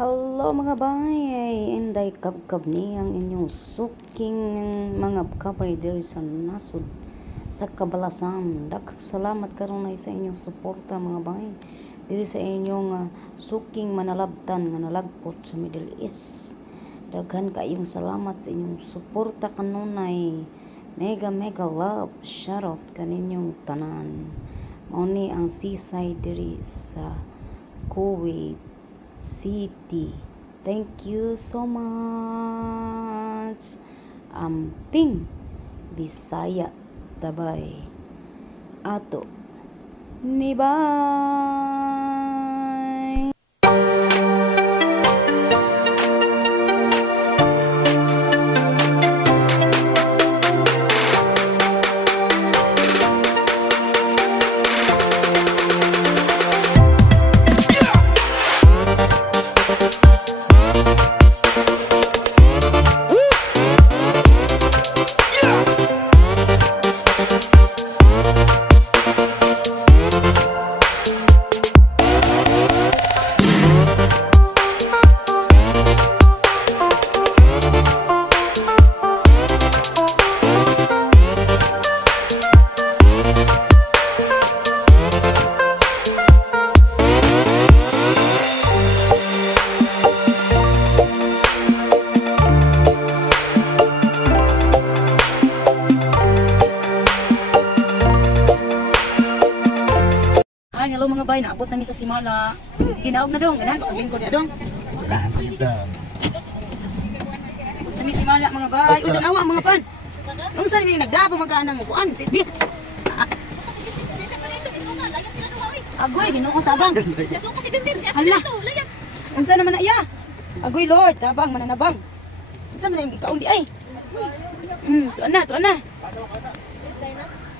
Hello mga bay, inday kabkab ni ang inyong suking mga kabay diri sa nasud sa Kabalasan. Daghang salamat karon ay sa inyong suporta mga bay diri sa inyong suking manalabtan nga nalagpot sa Middle East. Daghan kaayong salamat sa inyong suporta kanunay. Mega love, shoutout kaninyong tanan. Mao ni ang seaside diri sa Kuwait City. Thank you so much. Amping Bisaya tabay ato ni bye. Ay, hello mga bay, naabot namin sa Simala. Ginaog na dong, ganan, pagkain ko na dong. Wala pa yun daw. Namin Simala mga bay. Uy, tanawa mga pan. Nung saan yung nagdabo magkaanang mukuan, sitbit. Agoy, ginoo tabang. Hala. Nung saan naman na iya? Agoy Lord, tabang, mananabang. Nung saan naman yung ikaw di ay? Tuan na.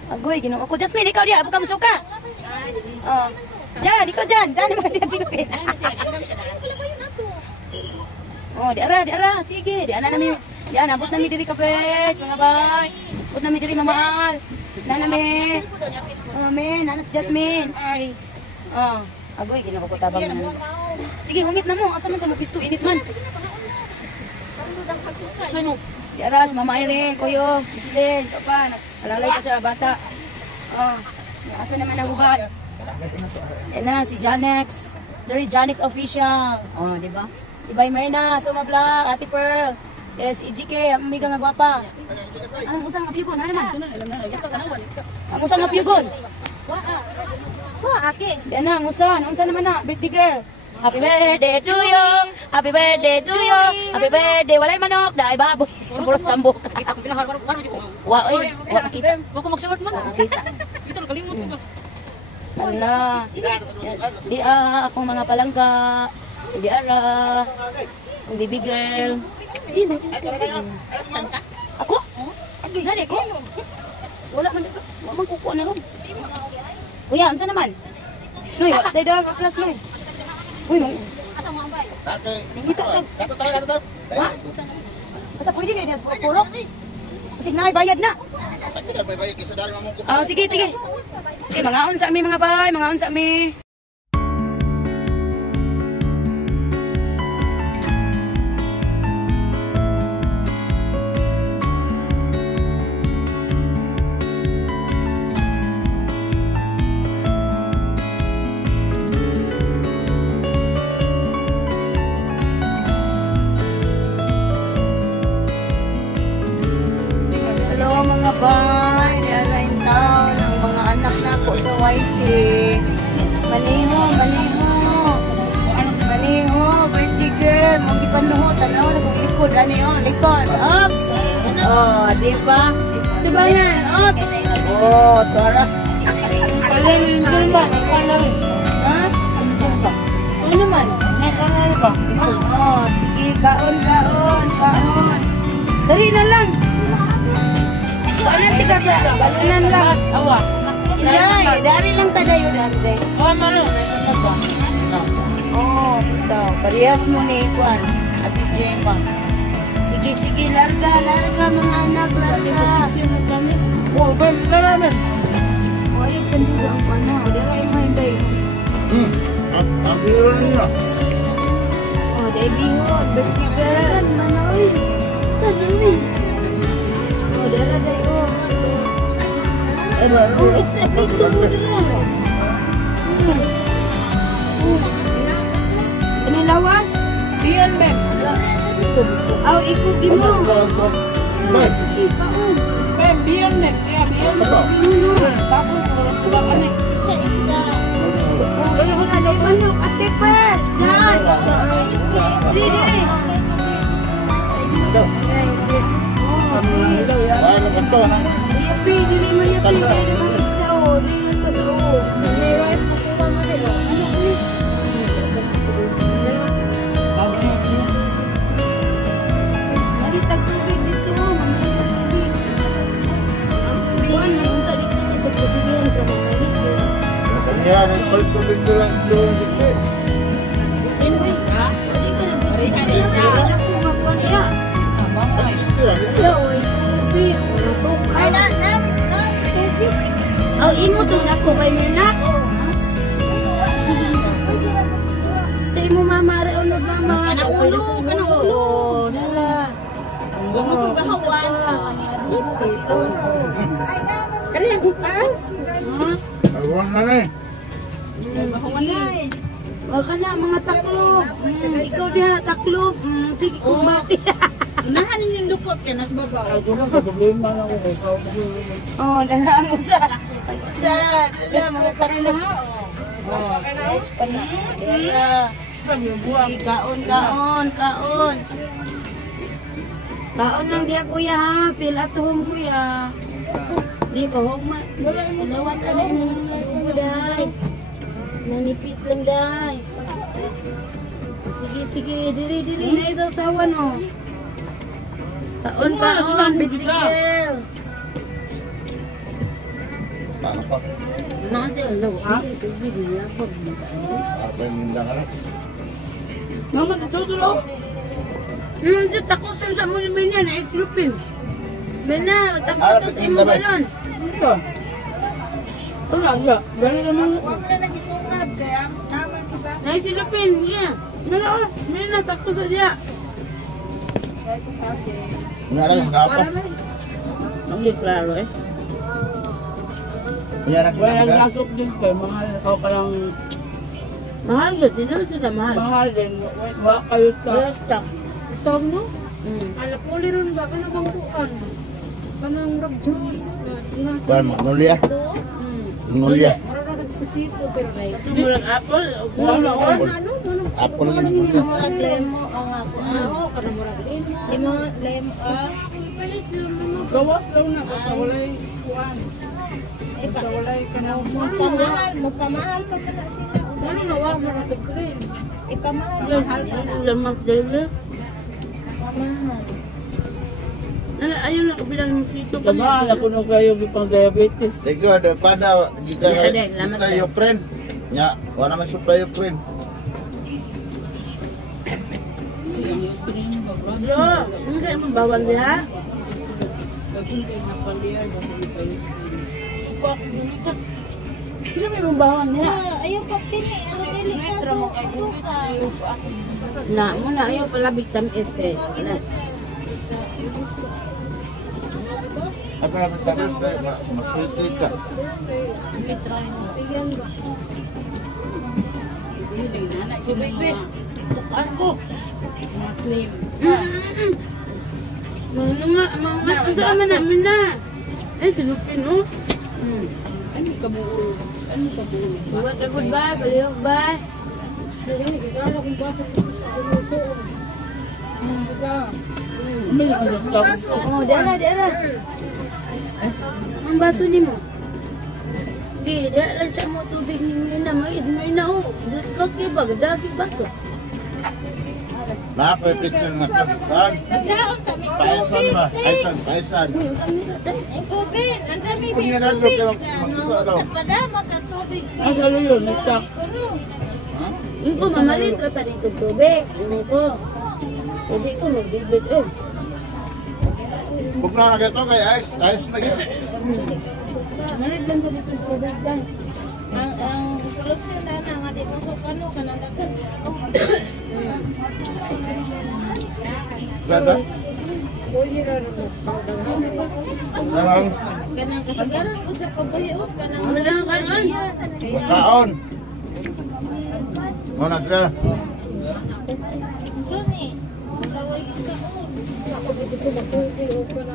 Agoy, ginoo ko. Jasmine, ikaw diya, buka mo suka. Jan, ikaw Jan. Dani mga tinapin. Oh, di ara. Sige, di ana nami. Di ana, abot nami diri kapet, mga bay. Abot nami diri mamahal. Nami. Nanas Jasmine. Ay. Agoy, ginoo ko tabang na. Sige, hungit na mo. Asa man ta mo pisto init man. Di ara, si Mama Irene, Kuyog, Sisilin, pa, alalay pa siya bata. Asa naman ang hubad? Yan na, si Janex. Dari Janex Official. Di ba? Si Bay Merna, Suma Vlog, Ate Pearl. Yes, si GK, amiga nga gwapa. Anong usang apyugon? Ano naman? Ang usang apyugon? Ake. Yan na, ang usan naman na, birthday girl. Happy birthday to you. Happy birthday to you. Happy birthday. Walay manok, daay baboy. Puros tambok. Wa makita. Huwag ko mag-short man. Ito, nakalimot ko. Ala. Di akong mga palangga. Di ara. Kung baby girl. Ako? Gani ko? Wala man kukuha na ron. Kuya, ano naman? Noy, tayo daw ang class, Noy. Uy, Asa mo ang bay? Dato. basta pwede kayo na purok. Kasi na, bayad na. Sige. Mangaon sa amin mga bay, mangaon sa amin. Mga bay, diarain taon ang mga anak na po sa Whitey. Maniho, birthday girl, magipanuho, tanaw na kong likod, likod, ops. Di ba? Di ba yan, ops? Tara. Alin ba? Ha? Ba? So naman? Ba? Sige, kaon. Dali na lang. Anan tiga sa balunan lang. Awa. Dari lang tadayo dari. Malo. Ito. Parehas mo ni Kuan. Ate Jemma. Sige, larga mga anak, larga. Marami. Ayun kan juga ang pano. Dira ay mahinday. Ang biro niya. Di bihon, birthday girl. Manoy. Tadi. Oh, dara dayo. Baru itu ini lawas. Diyan, Ben. Aw, ikut gimo. Baik. Ben, diyan, Ben. Diyan, diyan. Sabar. Tapos, coba kanek. Ayo ada manuk, ate per. Jangan. Diri. Ada. Baru betul nah. Riapi, diri Mariapi. Diri mo isda o. Diri ka sa o. May rice na kuha mo nila. Mari tagtubig dito. Buwan na punta dito sa presidente. Kanya ng pagtubig ko lang ito dito. Oh, imo to nako kay nina. Sa imo mama re unod mama. Kanaulo. Nala. Gamot ba hawan? Kaya ko pa. Awang na na eh. Wala na mga taklob. Ikaw diha taklob. Sige kumbati. Unahan ninyong lukot kaya nas baba. Oh, dala ang usa. Usa. Dala mga taklob. Kaon. Kaon lang dia kuya ha. Pil at home kuya. Di ba home? Lawat ala ng day. Nanipis lang day. Sige. Diri. Naisaw-sawan o. Kaon. Bitigil. Ano pa? Nanti alaw. Ha? Apa yang minda ka na? Mama, dito. Hindi, takusin sa mga minyan. Iklupin. Bena, takusin sa imo balon. Wala. Gano'n naman. Naisilupin. Yeah. Nala, Mena, takusin dia. Nga lang, apa? Hindi klaro eh. Yan ang Wala kinagawa. gasok din kayo. Mahal ako parang Mahal yun. Dito na mahal. mahal din. Wa kayo ta. Tak. Tawag mo? Ala puli ron ba kana bang kuan? Kanang rag juice. Kuan, magnulia. Magnulia. Mara ra sa sito pero dai. Tumurang apple. Wala ko. Ano mo Ako lagi magnulia. Tumurang lemo. Ang ako. ano kana mura din. Lemo. Gawas lang na. Basta walay kuan. Basta walay kanang Mupamahal pa pala sila. Ano na wa mo ra sa green. Ipamahal. Lemak dahil. Pamahal. Ayaw na kabilang ng sito. Kamahal ako nung kayo pang diabetes. Ikaw, pada jika Lamat kita tayo. your friend. Ya, wala man supply your friend. Yo, hindi mo bawal niya. Hindi mo bawal niya. Ayaw pa tini. Metro mo kayo. Na, muna ayaw pala Victim S eh. Apa yang kita mesti kita. Ano sa ama namin na? Silupin oh. Ano kabuo? Ano kabuo? Buat na goodbye, baliw bye. Dili gigala kung basa sa luto. May ano sa Oh, dara. Ang baso ni mo. Di, dahil siya mo tubig ni na mais mo na oh. Diyos ko kiba, dagi baso. Na apa picture nga to? Kan? Paisan ba? Paisan. Tubig, ang dami Punya na lo ka magsuso daw. padama ka tubig. Asa lo yun? Nagtak. Ha? Yung ko mamalit, rata dito tubig. Ano ko? Tubig ko, magbibit eh. Bukla na kayo kay ice lagi. Mamalit lang ko dito tubig dyan. Ang solusyon na nga di masuk ano kanang dagan. Kada? Pwede rin mo. Lang. Kanang kasagaran ko sa kabayo. Kanang Wala ka nun. Pagkaon. Muna sila. gani. Laway ka. Ako dito ko makuti o ka na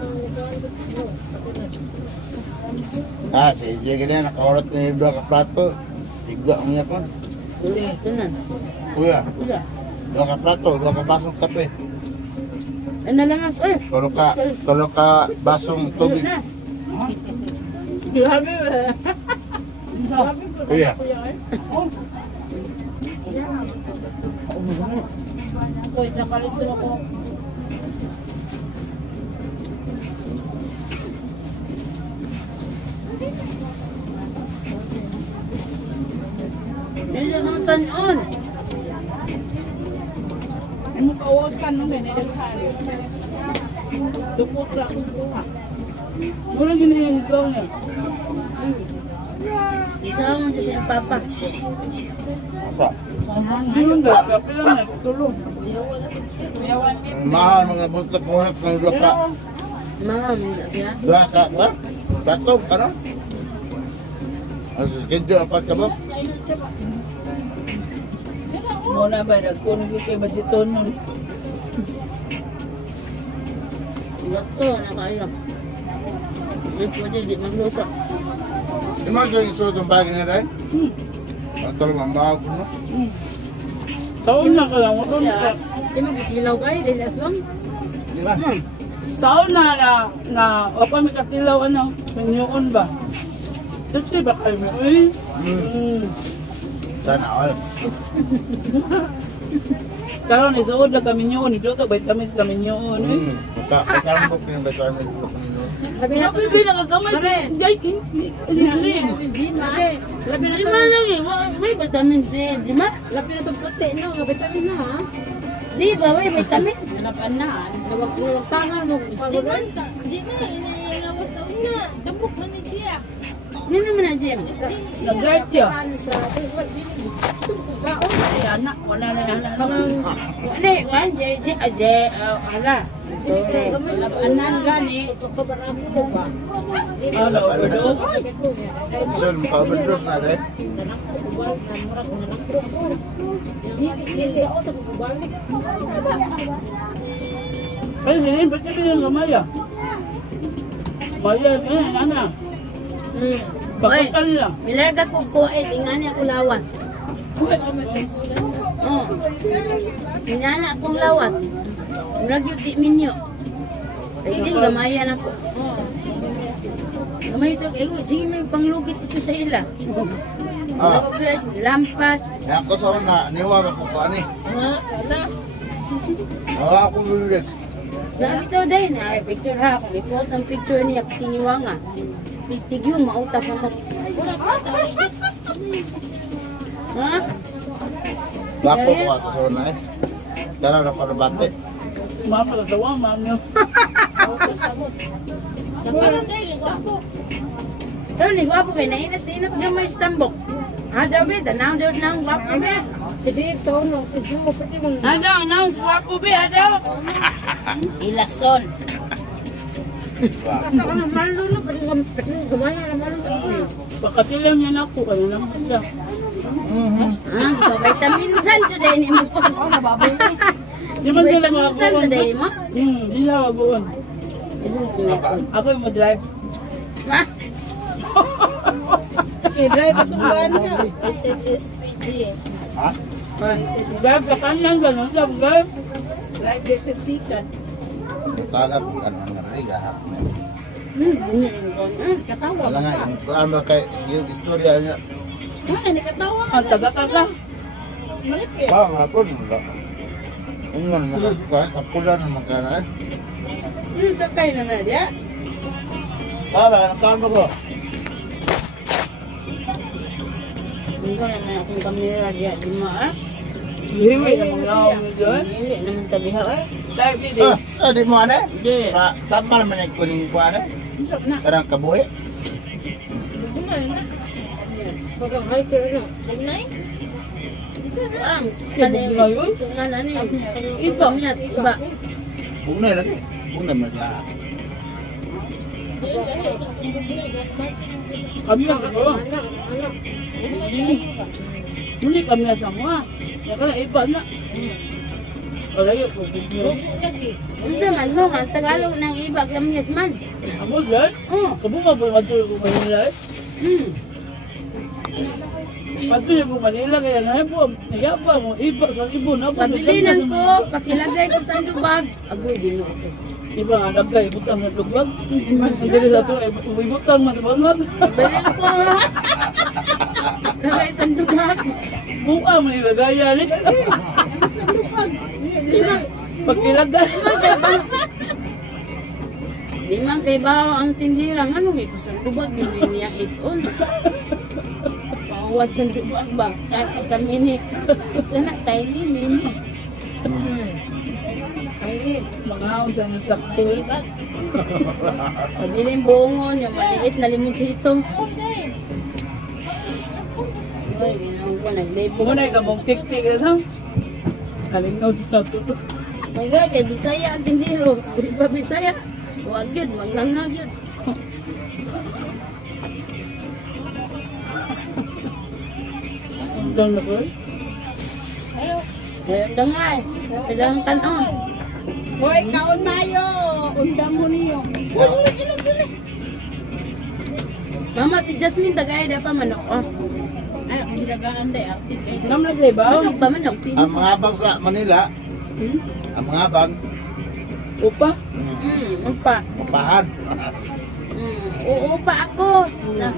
Sige ganyan. Nakaurot na yung 2 ka plato. Igwa ang niya ko. Ito na. Kuya, Wala. 2 ka plato, 2 ka basong kape. Ano lang ako eh. 3 ka basong tubig. Na. Grabe ba? Kuya. Uy, nakalito ako. Yan ang tanon. Ano kawas ka nung ganyan hari. Dukot lang ko. Wala ginayang ikaw niya. Isama mo siya sa papa. Asa? Ayun ba? Kape lang na. Tulong. Mahal mga buntag muhat ng 2 ka. Ma'am, siya. 2 ka ba? Plato, ano? Ang sikidyo ang pagkabok. Muna ba? Nagkunin ko kay Bajiton nun. Lakto, nakaya. Hindi pwede, di magluto. Di mo ito yung suot ang bagay na tayo? Ang tulong ang bahag ko, no? Taon na ka lang. Taon na ka. Di magigilaw kayo, dinas lang. Di ba? Saon na ako may katilaw ano, panyukon ba? Kasi ba kayo mo eh? Sana all. Karon isuod na kami nyoon, ito to vitamins kami nyoon eh. Pagkambok yung vitamins ko kanino. Labi na Labi ba nakagamay ka? Jay, hindi. Di ma. Labi na Lima lang eh, may vitamins D, di ba? Labi na itong puti, no? Nga vitamin na, ha? Di ba, may vitamins? Nalapanaan. Nawag tangan mo. Di man ta. Di man iniilawas sa una. Dapok man ni siya. Hindi naman na, Jim. Nag-guard siya. Sa Ay, anak, wala na anak. Wala, wan, Jay, ala. Anan gani, kabaramo mo ba? Ala, overdose. So, maka-overdose na rin. Ay, hindi, ba't ka yung gamay ah? Maya, ana. Bakit lang? Milarga ko ko tingnan niya ako lawas. Oh. Tingnan na akong lawas. Murag yung di minyo. Sige, gamayan ako. Oh. Gamay ito. Sige, may panglugit ito sa ila. Lampas. Ako sa una, niwala ko ko ani. Ako bulit. Dami ito dahil na picture ha. Kung i-post ang picture niya, tiniwanga. Pitig yung mautas ako. Ha? Bako ko ako sa una eh. Tara na para bate. Mama, natawa, mami. Pero ni gwapo kayo, nainat-inat gamay sa tambok. Ha, David, anong daw nang gwapo be? Si Dito, no? Si Joe, pati mong... Anong, si Wapo be, ano? Ilason. Basta ka na malulo, pati gamaya na malulo. Pakatilang yan ako, kayo lang siya. Ah, vitaminsan today ni mo po. Di man sila mga Vitaminsan buwan. today mo? Di siya mga buwan. Ako yung mag-drive. Ha? I-drive itong van niya. Ha? Drive ka kanyan, gano'n siya, drive. Drive din sa sikat. Talag kan ang ray gahap. Katawa. Wala nga, ano kay yung istorya niya. Ano katawa? Ang taga-taga. Malipit. Pa nga po nila. Ungan mo ka kapulan ng makanan. Yung sakay na na, diya. Para ang kampo ko. Hindi ko naman akong kamera diya di mo ah. Hiwi na mga ako mo doon. Hindi naman tabiha eh. Drive dito. Di mo ana? Hindi. Tama naman ang kuning ko ana. Na. Karang kabuhi. Pagkang hiker, no? Signay? Ang Kanin mo yun? Sungan ani. Ito. Yes, iba. Bunay lagi. Bunay magla. Kami ang ako. Hindi kami sama. Ya kan iba na. Alayo ko. Unsa man mo ang Tagalog ng iba kamyas man. Amo dyan? Kamu nga ba madto ko Manila? Madto ko Manila kaya na po. Kaya pa mo iba sa ibo na po. Pabili nang ko, pakilagay sa sandubag. Agoy din ako. Iba nga nagkay butang sa lugbag. Ang dili sa to ay butang man bangat. Pabili ko. Lagay sa sandubag. Buka man ilagaya ni. Pagkilagay. Di man kay bawa ang tindirang ano may sandubag ni niya ikon. Bawat sandubag ba? Kaya sa mini. Sana tiny mini. Mga unsa na sakto. Pabiling buongon, yung maliit na limonsito. Uy, ginawa ko, naglebo. Kumunay ka mong tik-tik sa. Kalingaw sa to. My God, kay Bisaya ang tindiro. Di ba Bisaya? Huwag yun, magnangag yun. Unsa na ko? Ayaw dangay. Dalang kanon. Hoy, kaon mayo. Undang mo niyo. Mama, si Jasmine tagay da pa manok. Oh. Ay, ginagaan day active. Ngam na day ba? Manok ba manok? Ang mga bang sa Manila, ang mga bang, Upa. Upa. upahan. Uupa ako.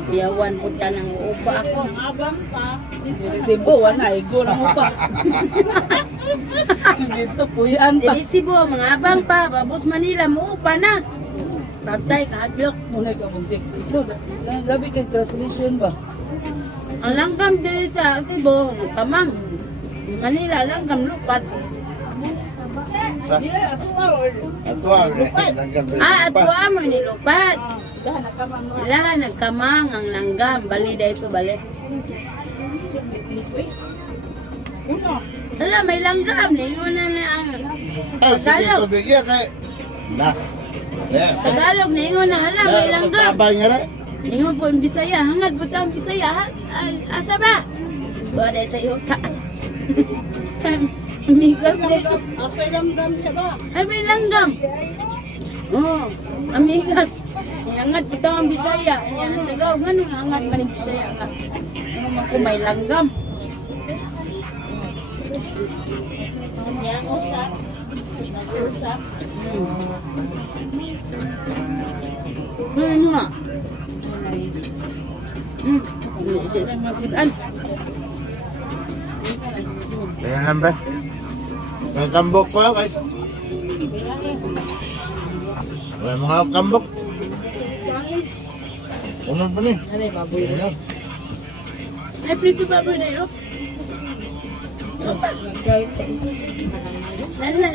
Biyawan po ta ng uupa ako. Abang pa. Dili Cebu wala igo lang upa. Dito puyan pa. Dili Cebu, mga abang pa. Babos Manila, muupa na. Tatay, kahaglok. Muna ka mong tik-tik. Grabe kay translation ba? Ang langgam diri sa Cebu, kamang. Manila, langgam lupat. Atuwa. Ato mo nilupat. Wala nagkamang ang langgam. Bali dito, bali. Wala, may langgam. Lingon na ang Tagalog. Na. Tagalog, lingon na. Hala, may langgam. Tabay nga rin. Lingon po ang Bisaya. Hangad po ang Bisaya. Asa ba? Bada sa iyo ka. Amigas din. Asay langgam siya ba? Ay, may langgam. Oo, amigas. Hangad po ang Bisaya. Yan ang Tagalog. Ganun nga hangad man ang Bisaya nga. Ano ko may langgam. Yan ang usap. Nag-usap. Ano nga? Hindi na magudan. Kaya lang ba? May kambok pa guys. May mga kambok. Ano pa ni? Ano yung baboy? Ayan. Ay, prito baboy na yun. Lala.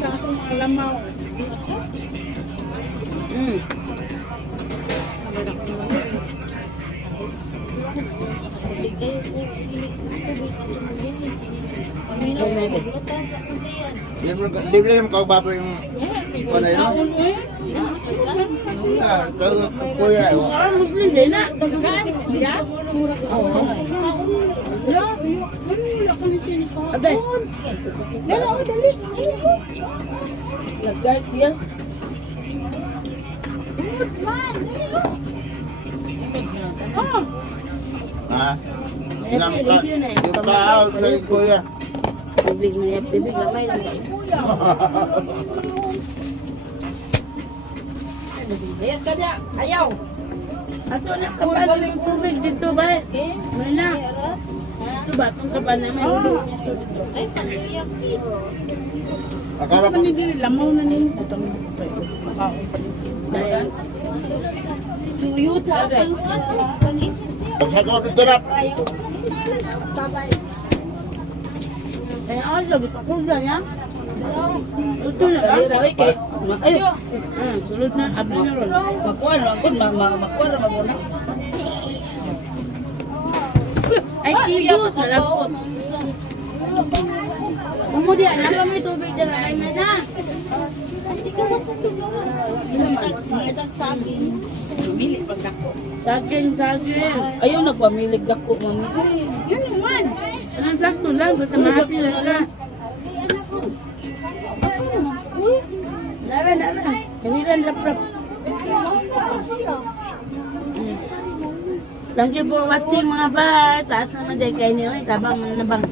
Sa akong alamaw. Di ba naman kaubaba yung ano yun? Kuya, Hindi na. Agay. Nag-guide siya. ha? Yung kaahon sa kuya. Bibig mo niya, bibig gamay lang kayo. Ayan ka niya. Ayaw. Ato na kapan ng tubig dito ba? May na. Ito ba? Itong kapan namin. Ay, panuyak. Akala ko, Lamaw na niyo. Tuyot na. pagsagaw dito na. Kaya ako, sabi ko kung niya. Ito na. Ay, sulod na. Abli na ron. Makuha na ako. Makuha na maguna. Ay, tibot. Nalapot. Kemudian, apa may tubig dyan? Ay, na. Saging. Ayaw nagpamilig ako, mami. Yan naman. Anong sakto lang, basta ma-happy lang ka. Nara. Kawiran, rap. Thank you for watching mga ba. Taas naman dahil kayo niyo. Tabang nabang.